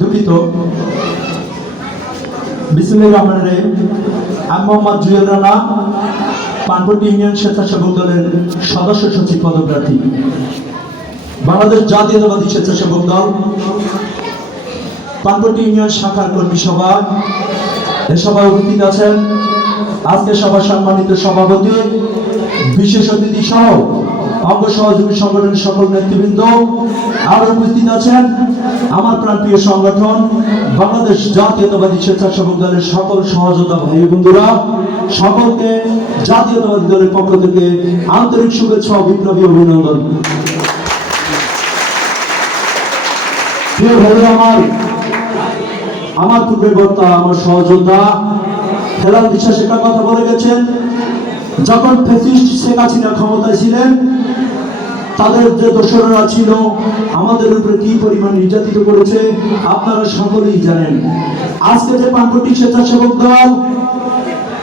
দুঃখিত। বিসমিল্লাহির রহমানির রহিম। আমি মোহাম্মদ জুয়েল রানা, পানপট্টি ইউনিয়ন স্বেচ্ছাসেবক দলের সদস্য সচিব পদপ্রার্থী, বাংলাদেশ জাতীয়তাবাদী স্বেচ্ছাসেবক দল পানপট্টি ইউনিয়ন শাখার কর্মী সভা। এ সভায় উপস্থিত আছেন আজকে সভার সম্মানিত সভাপতি, বিশেষ অতিথি সহ অঙ্গ সহযোগী সংগঠনের সকল নেতৃবৃন্দ। আরো উপস্থিত আছেন আমার প্রাণপ্রিয় সংগঠন বাংলাদেশ জাতীয়তাবাদী স্বেচ্ছাসেবক দলের সকল সহযোদ্ধা ভাই বন্ধুরা। সকলকে জাতীয়তাবাদী দলের পক্ষ থেকে আন্তরিক শুভেচ্ছা ও বিপ্লবী অভিনন্দন। প্রিয় ভাইরা আমার পূর্বে বক্তা, আমার সহযোদ্ধা হেলাল বিশ্বাস একটা কথা বলে গেছেন, যখন ফ্যাসিস্ট শেখ হাসিনা ক্ষমতায় ছিলেন, তাদের যে দোসররা ছিল আমাদের উপরে কি পরিমাণ নির্যাতিত করেছে আপনারা সকলেই জানেন। আজকে যে পানপট্টি স্বেচ্ছাসেবক দল,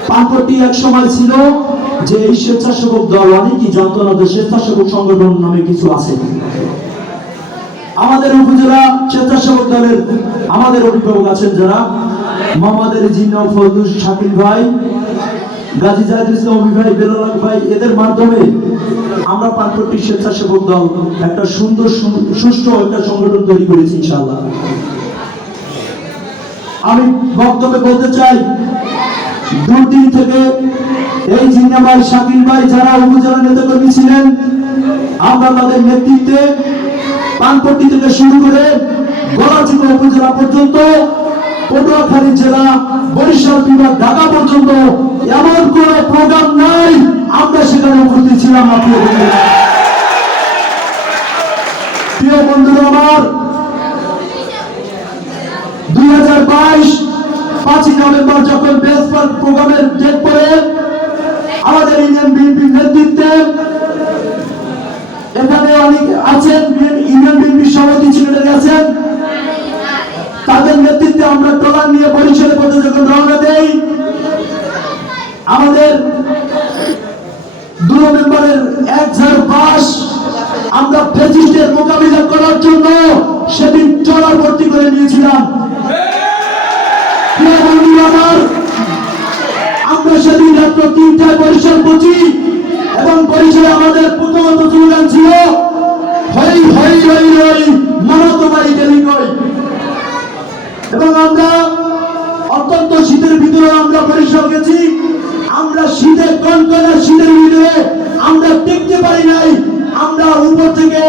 পানপট্টি এক সময় ছিল যে এই স্বেচ্ছাসেবক দল অনেকেই জানতো না যে স্বেচ্ছাসেবক সংগঠন নামে কিছু আছে। আমাদের উপজেলা স্বেচ্ছাসেবক দলের আমাদের অভিভাবক আছেন যারা মোহাম্মদ আলী জিন্না, ফজলুল শাকিল ভাই, গাজী জাহিদুল ইসলাম ভাই, বেলাল ভাই, এদের মাধ্যমে আমরা পানপট্টি স্বেচ্ছাসেবক দল একটা সুন্দর সুষ্ঠু একটা সংগঠন তৈরি করেছি ইনশাআল্লাহ। আমি বক্তব্যে বলতে চাই, দুর্দিন থেকে এই জিন্না ভাই, শাকিল ভাই যারা উপজেলা নেতাকর্মী ছিলেন, আমরা তাদের নেতৃত্বে পানপট্টি থেকে শুরু করে গলাচিপা উপজেলা পর্যন্ত, পটুয়াখালী জেলা, বরিশাল বিভাগ, ঢাকা পর্যন্ত এমন কোন প্রোগ্রাম নাই আমরা সেখানে উপস্থিত ছিলাম না। প্রিয় বন্ধুরা আমার, 2022 5ই নভেম্বর যখন বেসপার প্রোগ্রামের ডেট পড়ে, আমাদের ইউনিয়ন বিএনপির নেতৃত্বে এখানে অনেক আছেন, ইউনিয়ন বিএনপির সভাপতি সেক্রেটারি আছেন, তাদের নেতৃত্বে আমরা ট্রলার নিয়ে বরিশালের পথে যখন রওনা দেই, আমাদের 2 নভেম্বরের 1 ঝাড় বাস আমরা ফ্যাসিস্টের মোকাবিলা করার জন্য সেদিন ট্রলার ভর্তি করে নিয়েছিলাম। আমরা সেদিন রাত্র 3টায় বরিশাল পৌঁছি এবং বরিশালে আমাদের প্রথমত স্লোগান ছিল হই হই হই হই মনতবাই গেলি কই। এবং আমরা অত্যন্ত শীতের ভিতরে আমরা বরিশাল গেছি। আমরা শীতে কনকনে শীতের ভিতরে আমরা টিকতে পারি নাই। আমরা উপর থেকে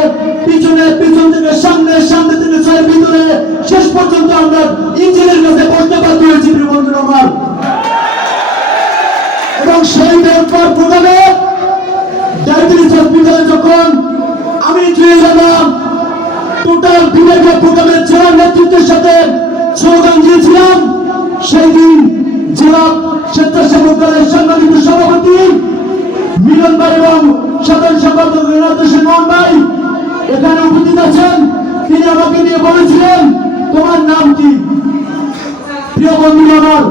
পিছনে, পিছন থেকে সামনে, সামনে থেকে ছয়ের ভিতরে শেষ পর্যন্ত আমরা ইঞ্জিনের কাছে বসতে বাধ্য হয়েছি প্রিয় বন্ধুরা আমার। এবং সেই ব্যাপার প্রোগ্রামে ডায়াবেটিস হসপিটালে যখন আমি জুয়ে গেলাম, টোটাল বিভাগীয় প্রোগ্রামের জেলা নেতৃত্বের সাথে স্লোগান দিয়েছিলাম। সেই দিন জেলা স্বেচ্ছাসেবক দলের সম্মানিত সভাপতি মিলন ভাই এবং সাধারণ সম্পাদক মোহন ভাই এখানে উপস্থিত আছেন। তিনি আমাকে নিয়ে বলেছিলেন তোমার নাম কি? প্রিয় বন্ধু আমার,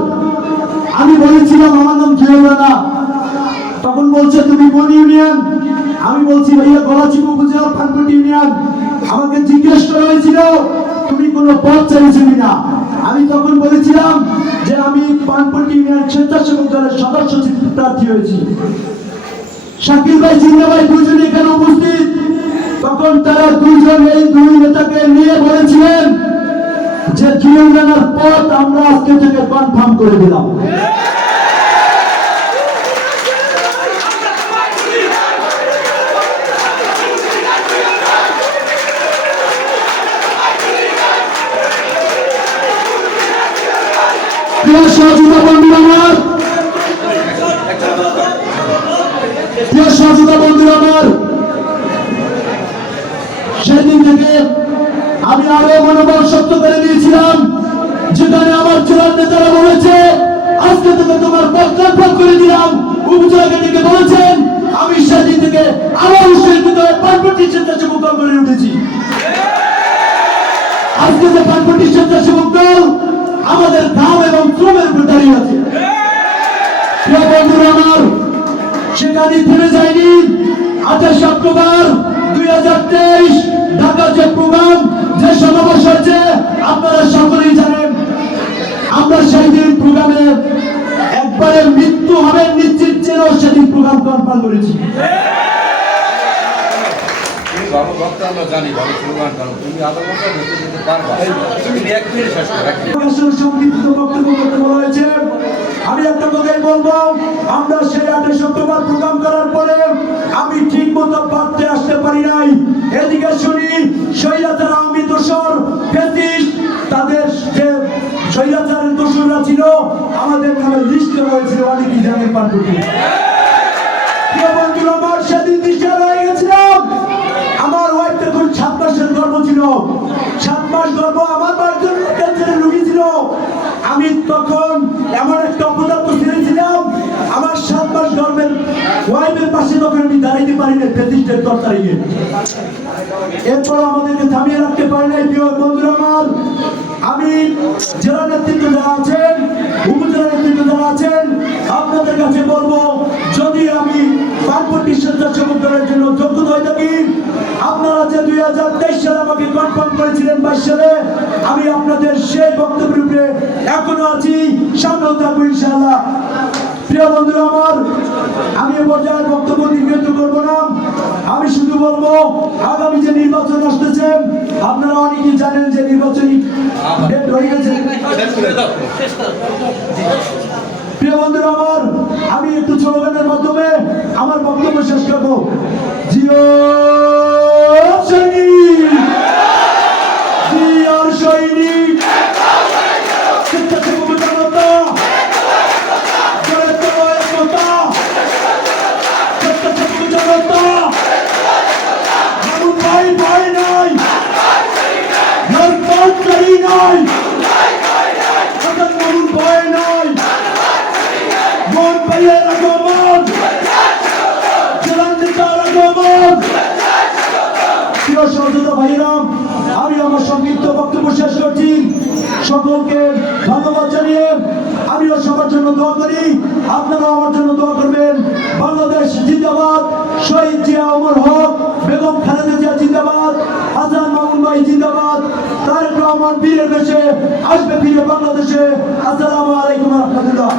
আমি বলেছিলাম আমার নাম জুয়েল রানা। তখন বলছে তুমি কোন ইউনিয়ন? আমি বলছি ভাইয়া গলাচিপা উপজেলা পানপট্টি ইউনিয়ন। আমাকে জিজ্ঞেস করা হয়েছিল তুমি কোন পদ চাইছো কিনা। আমি তখন বলেছিলাম যে আমি পানপট্টি ইউনিয়ন স্বেচ্ছাসেবক দলের সদস্য প্রার্থী হয়েছি। শাকিল ভাই, জিন্না ভাই দুজন এখানে উপস্থিত। তখন তারা দুইজন এই দুই নেতাকে নিয়ে বলেছিলেন যে জুয়েল রানার পদ আমরা আজকে থেকে কনফার্ম করে দিলাম। প্রিয় সহযোগিতা বন্ধুরা আমার, প্রিয় সহযোগিতা বন্ধুরা আমার, সেদিন থেকে আমি আরো মনোবল শক্ত করে দিয়েছিলাম। যেখানে আমার জেলার নেতারা বলেছে আজকে থেকে তোমার পদ কনফার্ম করে দিলাম, উপজেলাকে ডেকে বলেছেন, আমি সেদিন থেকে আবার উৎসাহিত পানপট্টি স্বেচ্ছাসেবক দল গড়ে উঠেছি। আজকে যে পানপট্টি স্বেচ্ছাসেবক দল আমাদের দাম এবং শ্রমের উপর দাঁড়িয়ে আছে। প্রিয় বন্ধুরা আমার, সেখানে থেমে যায়নি। 28 অক্টোবর 2023 ঢাকা যে প্রোগ্রাম, যে সমাবেশ হয়েছে, আপনারা একবারে মৃত্যু হবে নিশ্চিত ছিল, সেদিন প্রোগ্রাম কনফার্ম করেছি। ভালো বক্তা আমরা জানি, ভালো স্লোগান জানো, তুমি আধা ঘন্টা বসে যেতে পারবা, তুমি 1 মিনিট শেষ করে রাখবে। সংক্ষিপ্ত বক্তব্য করতে বলা হয়েছে। আমি একটা কথাই বলবো, আমরা সেই 28 অক্টোবর প্রোগ্রাম করার পরে আমি ঠিক মতো পাত্রে আসতে পারি নাই। এদিকে শুনি স্বৈরাচার আওয়ামী দোসর ফ্যাসিস্ট, তাদের যে স্বৈরাচারের দোসররা ছিল আমাদের নামে লিস্টে রয়েছিল, অনেকেই জানেন পার্বতী। প্রিয় বন্ধুরা আমার, সেদিন দিশাহারা হয়ে গেছিলাম। আমার ওয়াইফ তখন 7 মাসের গর্ভ ছিল, 7 মাস গর্ভ, আমার বাড়ির ক্যান্সারের রোগী ছিল। আমি তখন এমন একটা অপদার্থ ছেড়েছিলাম, আমার 7 মাস গর্ভের ওয়াইফের পাশে তখন আমি দাঁড়াইতে পারি না ফ্যাসিস্টের তরতারিয়ে। এরপর আমাদেরকে থামিয়ে রাখতে পারি নাই। প্রিয় বন্ধুরা আমার, আমি জেলা নেতৃত্ব যারা আছেন, উপজেলা নেতৃত্ব যারা আছেন, আপনাদের কাছে বলবো, যদি আমি বানপট্টি স্বেচ্ছাসেবক দলের জন্য যোগ্যতা হয়ে থাকি, আপনারা যে 2023 সালে আমাকে কনফার্ম করেছিলেন 22 সালে, আমি আপনাদের সেই বক্তব্যের উপরে এখনো আছি, সামনেও থাকবো ইনশাআল্লাহ। প্রিয় বন্ধুরা আমার, আমি এ পর্যায়ে বক্তব্য দীর্ঘায়িত করবো না। আমি শুধু বলবো, আগামী যে নির্বাচন আসতেছে, আপনারা অনেকেই জানেন যে নির্বাচনী ডেট হয়ে গেছে। প্রিয় বন্ধুরা আমার, আমি একটু স্লোগানের মাধ্যমে আমার বক্তব্য শেষ করবো। জিও সৈনিক, জিয়ার সৈনিক, স্বেচ্ছাসেবক জনতা, স্বেচ্ছাসেবক জনতা, মামুন ভাই ভয় নাই, নরকারি নাই, মামুন ভয় নাই, মন পাইয়ের আগমন, জেলার নেতার আগমন। প্রিয় সহযোদ্ধা ভাইরাম, আমি আমার সংক্ষিপ্ত বক্তব্য শেষ করছি। সকলকে ধন্যবাদ জানিয়ে আমিও সবার জন্য দোয়া করি, আপনারা আমার জন্য দোয়া করবেন। বাংলাদেশ জিন্দাবাদ, শহীদ জিয়া অমর হক, বেগম খালেদা জিয়া জিন্দাবাদ, হাসান মামুন ভাই জিন্দাবাদ, তারেক রহমান বীরের বেশে আসবে ফিরে বাংলাদেশে। আসসালামু আলাইকুম ওয়া রাহমাতুল্লাহ।